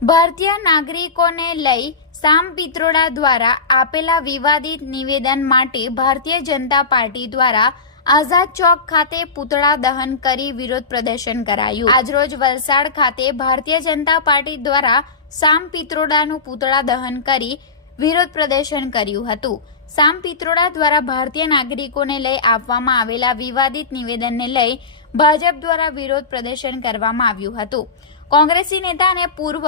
ભારતીય નાગરિકોને લઈ સામ પિત્રોડા દ્વારા આપેલા વિવાદિત નિવેદન માટે ભારતીય જનતા પાર્ટી દ્વારા આઝાદ ચોક ખાતે પૂતળા દહન કરી વિરોધ પ્રદર્શન કરાયું। આજરોજ વલસાડ ખાતે ભારતીય જનતા પાર્ટી દ્વારા સામ પિત્રોડાનું પૂતળા દહન કરી વિરોધ પ્રદર્શન કર્યું હતું। સામ પિત્રોડા દ્વારા ભારતીય નાગરિકોને લઈ આપવામાં આવેલા વિવાદિત નિવેદનને લઈ ભાજપ દ્વારા વિરોધ પ્રદર્શન કરવામાં આવ્યું હતું। કોંગ્રેસી નેતા અને પૂર્વ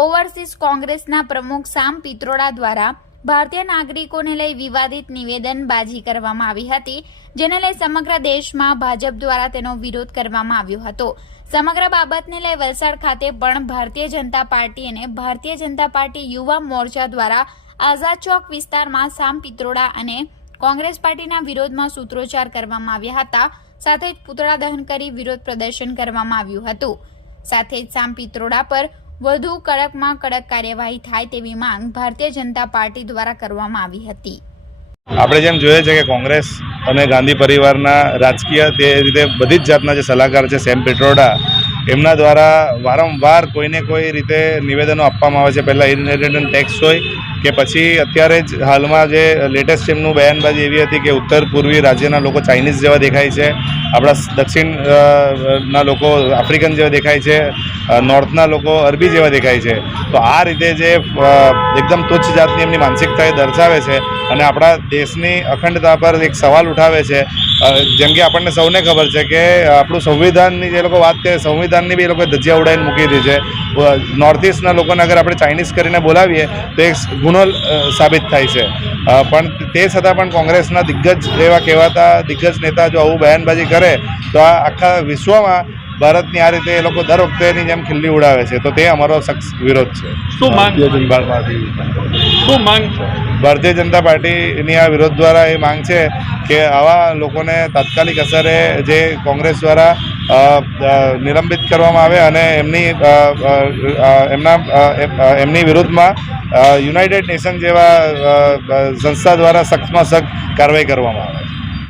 ઓવરસીઝ કોંગ્રેસના પ્રમુખ સામ પિત્રોડા દ્વારા ભારતીય નાગરિકોને લઈ વિવાદિત નિવેદનબાજી કરવામાં આવી હતી, જેને લઈ સમગ્ર દેશમાં ભાજપ દ્વારા તેનો વિરોધ કરવામાં આવ્યો હતો। સમગ્ર બાબતને લઈ વલસાડ ખાતે પણ ભારતીય જનતા પાર્ટી અને ભારતીય જનતા પાર્ટી યુવા મોરચા દ્વારા આઝાદ ચોક વિસ્તારમાં સામ પિત્રોડા અને કોંગ્રેસ પાર્ટીના વિરોધમાં સૂત્રોચ્ચાર કરવામાં આવ્યા હતા। સાથે જ પૂતળા દહન કરી વિરોધ પ્રદર્શન કરવામાં આવ્યું હતું। સાથે જ સામ પિત્રોડા પર વધુ કડકમાં કડક કાર્યવાહી થાય તેવી માંગ ભારતીય જનતા પાર્ટી દ્વારા કરવામાં આવી હતી। આપણે જેમ જોઈએ છે કે કોંગ્રેસ અને ગાંધી પરિવારના રાજકીય તે રીતે બધી જ જાતના જે સલાહકાર છે સેમ પિત્રોડા એમના દ્વારા વારંવાર કોઈને કોઈ રીતે નિવેદનો આપવામાં આવે છે। પહેલાં ઇનહેરિટન્સ ટેક્સ હોય કે પછી અત્યારે જ હાલમાં જે લેટેસ્ટ એમનું બયાનબાજી એવી હતી કે ઉત્તર પૂર્વી રાજ્યના લોકો ચાઇનીઝ જેવા દેખાય છે, આપણા દક્ષિણના લોકો આફ્રિકન જેવા દેખાય છે, નોર્થના લોકો અરબી જેવા દેખાય છે। તો આ રીતે જે એકદમ તુચ્છ જાતની એમની માનસિકતા એ દર્શાવે છે અને આપણા દેશની અખંડતા પર એક સવાલ ઉઠાવે છે। જેમ કે આપણને સૌને ખબર છે કે આપણું સંવિધાનની જે લોકો વાત કરે સંવિધાનની બી એ લોકોએ ધજિયા ઉડાવીને મૂકી દીધી છે। નોર્થ ઇસ્ટના લોકોને અગર આપણે ચાઇનીઝ કરીને બોલાવીએ તો એક ગુનો સાબિત થાય છે, પણ તે છતાં પણ કોંગ્રેસના દિગ્ગજ એવા કહેવાતા દિગ્ગજ નેતા જો આવું બયાનબાજી કરે તો આ આખા વિશ્વમાં ભારતની આ રીતે એ લોકો દર વખતેની જેમ ખિલ્લી ઉડાવે છે। તો તે અમારો સખ્ત વિરોધ છે। શું માંગ ભારતીય જનતા પાર્ટીની આ વિરોધ દ્વારા એ માંગ છે કે આવા લોકોને તાત્કાલિક અસરે જે કોંગ્રેસ દ્વારા નિલંબિત કરવામાં આવે અને એમની વિરુદ્ધમાં યુનાઇટેડ નેશન જેવા સંસ્થા દ્વારા સખ્તમાં સખ્ત કાર્યવાહી કરવામાં આવે।